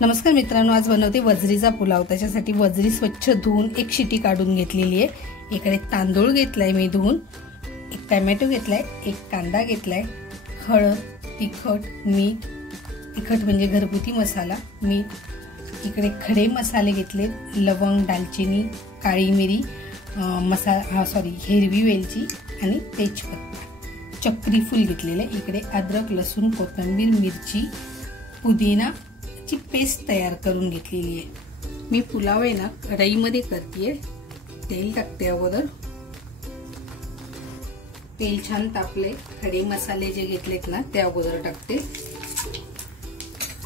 नमस्कार मित्रांनो, आज बनवते वजरीचा पुलाव। त्याच्यासाठी वजरी स्वच्छ धुवून एक शिटी काढून घेतलेली आहे। इकडे तांदूळ घेतलाय मी धुवून, एक टोमॅटो घेतलाय, एक कांदा घेतलाय, हळद, तिखट, मीठ, तिखट म्हणजे घरगुती मसाला, मीठ। इकडे खडे मसाले घेतले, लवंग, दालचिनी, काळी मिरी, हिरवी वेलची आणि तेजपत्ता, चक्री फूल घेतलेले। इकडे अद्रक, लसूण, कोथिंबीर, मिरची, पुदिना ची पेस्ट तयार करून घेतलेली आहे। मी पुलाव आहे ना कढईमध्ये करतेय। तेल टाकते अगोदर। तेल छान तापले, खडे मसाले जे घेतलेत ना ते अगोदर टाकते।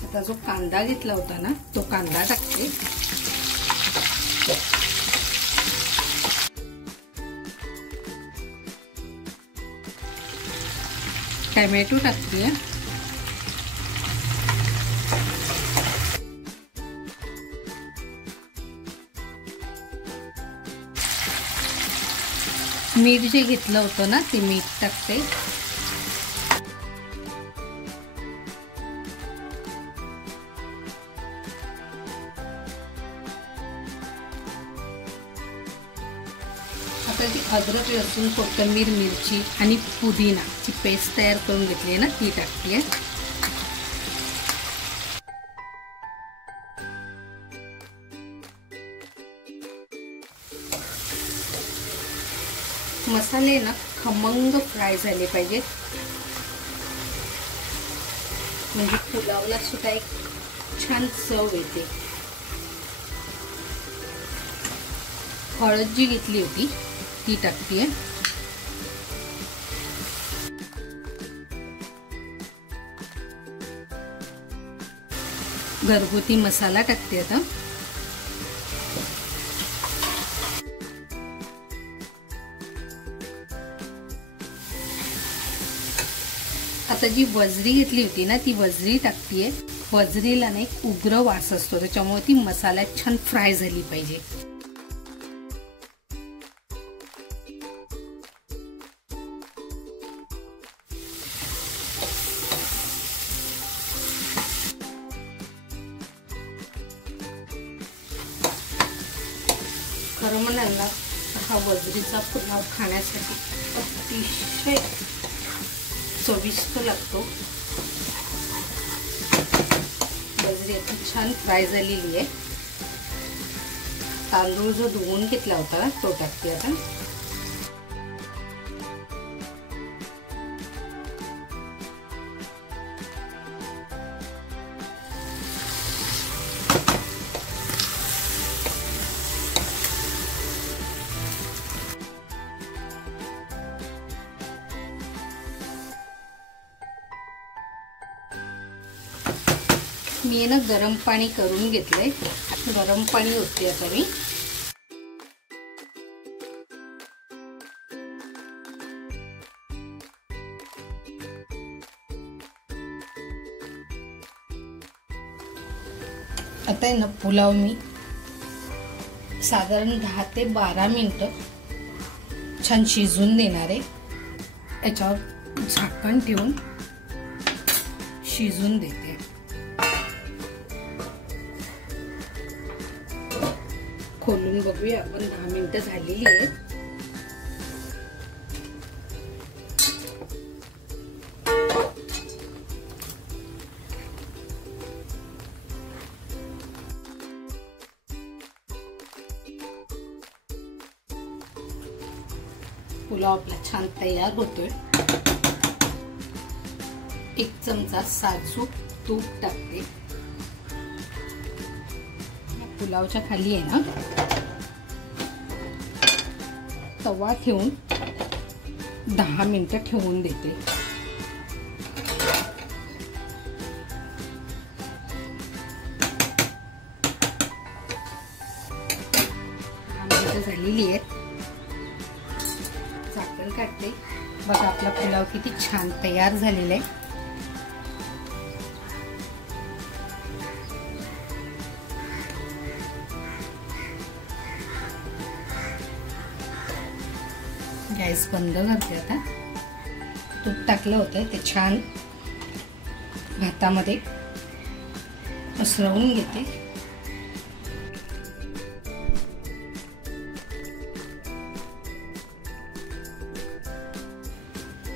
आता जो कांदा घेतला होता ना तो कांदा टाकते। टोमॅटो टाकते। मीठ जे घेतलं होतं ना ते मीठ टाकते। आता जी अद्रक, लसूण, कोथिंबीर, मिरची आणि पुदिना ची पेस्ट तयार करून घेतली आहे ना ती टाकते। मसाले ना खमंग फ्राय झाले पाहिजेत, म्हणजे पुलावला सुद्धा एक छान चव येते। हळद जी घेतली होती ती टाकते। घरगुती मसाला टाकते आता। आता जी वजरी घेतली होती ना ती वजरी टाकतेय। वजरीला ना एक उग्र वास असतो, त्याच्यामुळे ती मसाल्यात छान फ्राय झाली पाहिजे। खरं म्हणायला हा वजरीचा पुलाव खाण्यासाठी अतिशय चविष्ट लागतो। वजरी आता छान फ्राय झालेली आहे। तांदूळ जो धुवून घेतला होता तो टाकते आता। मी ना गरम पाणी करून घेतलंय। गरम पाणी होते आता मी। आता आहे ना पुलाव मी साधारण 10 ते 12 मिनिटं छान शिजून देणार आहे। याच्यावर झाकण ठेवून शिजून देते। खोलून बघूया आपण। 10 मिनिटं झालेली आहेत। पुलाव आपला छान तयार होतोय। 1 चमचा साजूक तूप टाकते। पुलावच्या खाली आहे ना तवा ठेवून 10 मिनिटं ठेवून देते। 10 मिनिटं झालेली आहेत। झाकण काढते। बघा आपला पुलाव किती छान तयार झालेला आहे। गॅस बंद करते आता। तूप टाकलं होतं ते छान भातामध्ये पसरवून घेते.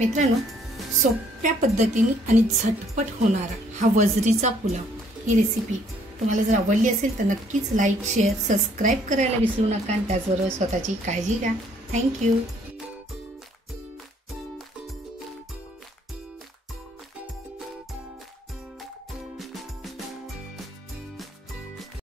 मित्रांनो, सोप्या पद्धतीने आणि झटपट होणारा हा वजरीचा पुलाव, ही रेसिपी तुम्हाला जर आवडली असेल तर नक्कीच लाईक, शेअर, सबस्क्राईब करायला विसरू नका आणि त्याचबरोबर स्वतःची काळजी घ्या. थँक्यू.